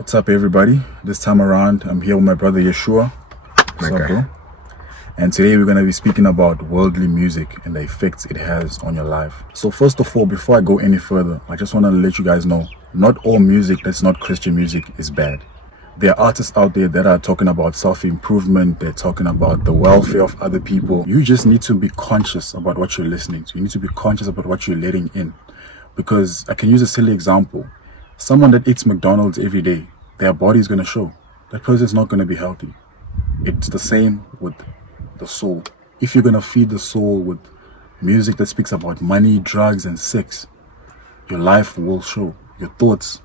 What's up, everybody? This time around, I'm here with my brother Yeshua. What's up, bro? And today we're going to be speaking about worldly music and the effects it has on your life. So first of all, before I go any further, I just want to let you guys know, not all music that's not Christian music is bad. There are artists out there that are talking about self-improvement. They're talking about the welfare of other people. You just need to be conscious about what you're listening to. You need to be conscious about what you're letting in. Because I can use a silly example. Someone that eats McDonald's every day, their body is going to show. That person's not going to be healthy. It's the same with the soul. If you're going to feed the soul with music that speaks about money, drugs, and sex, your life will show. Your thoughts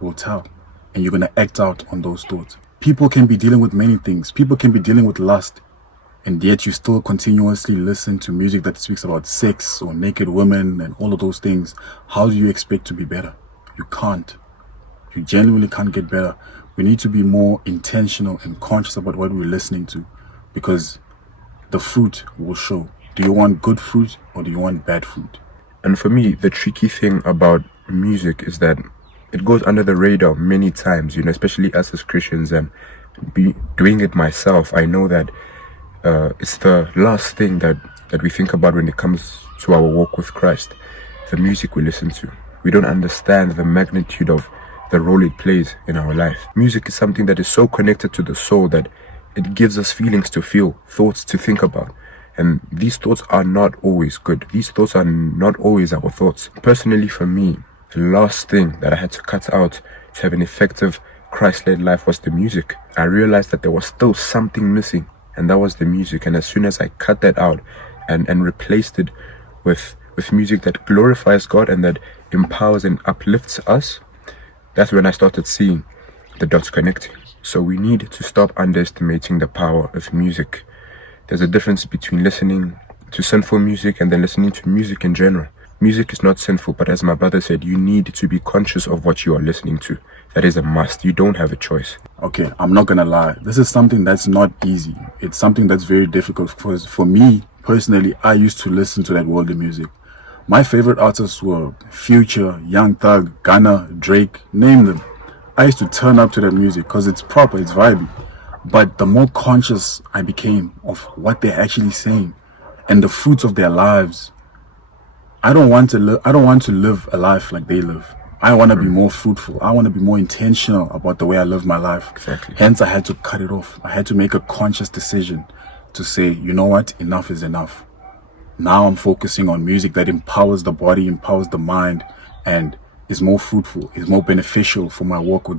will tell. And you're going to act out on those thoughts. People can be dealing with many things. People can be dealing with lust. And yet you still continuously listen to music that speaks about sex or naked women and all of those things. How do you expect to be better? You can't. You genuinely can't get better. We need to be more intentional and conscious about what we're listening to, because the fruit will show. Do you want good fruit or do you want bad fruit? And for me, the tricky thing about music is that it goes under the radar many times, especially us as Christians, and doing it myself. I know that it's the last thing that we think about when it comes to our walk with Christ, the music we listen to. We don't understand the magnitude of the role it plays in our life. Music is something that is so connected to the soul that it gives us feelings to feel, thoughts to think about. And these thoughts are not always good. These thoughts are not always our thoughts. Personally, for me, the last thing that I had to cut out to have an effective Christ-led life was the music. I realized that there was still something missing, and that was the music. And as soon as I cut that out and replaced it with music that glorifies God and that empowers and uplifts us, that's when I started seeing the dots connecting. So we need to stop underestimating the power of music. There's a difference between listening to sinful music and then listening to music in general. Music is not sinful, but as my brother said, you need to be conscious of what you are listening to. That is a must. You don't have a choice. Okay, I'm not gonna lie. This is something that's not easy. It's something that's very difficult, because for me, personally, I used to listen to that worldly music. My favorite artists were Future, Young Thug, Gunna, Drake, name them. I used to turn up to that music because it's proper, it's vibey. But the more conscious I became of what they're actually saying and the fruits of their lives, I don't want to live a life like they live. I want to be more fruitful. I want to be more intentional about the way I live my life. Exactly. Hence, I had to cut it off. I had to make a conscious decision to say, you know what, enough is enough. Now I'm focusing on music that empowers the body, empowers the mind, and is more fruitful, is more beneficial for my walk with Jesus.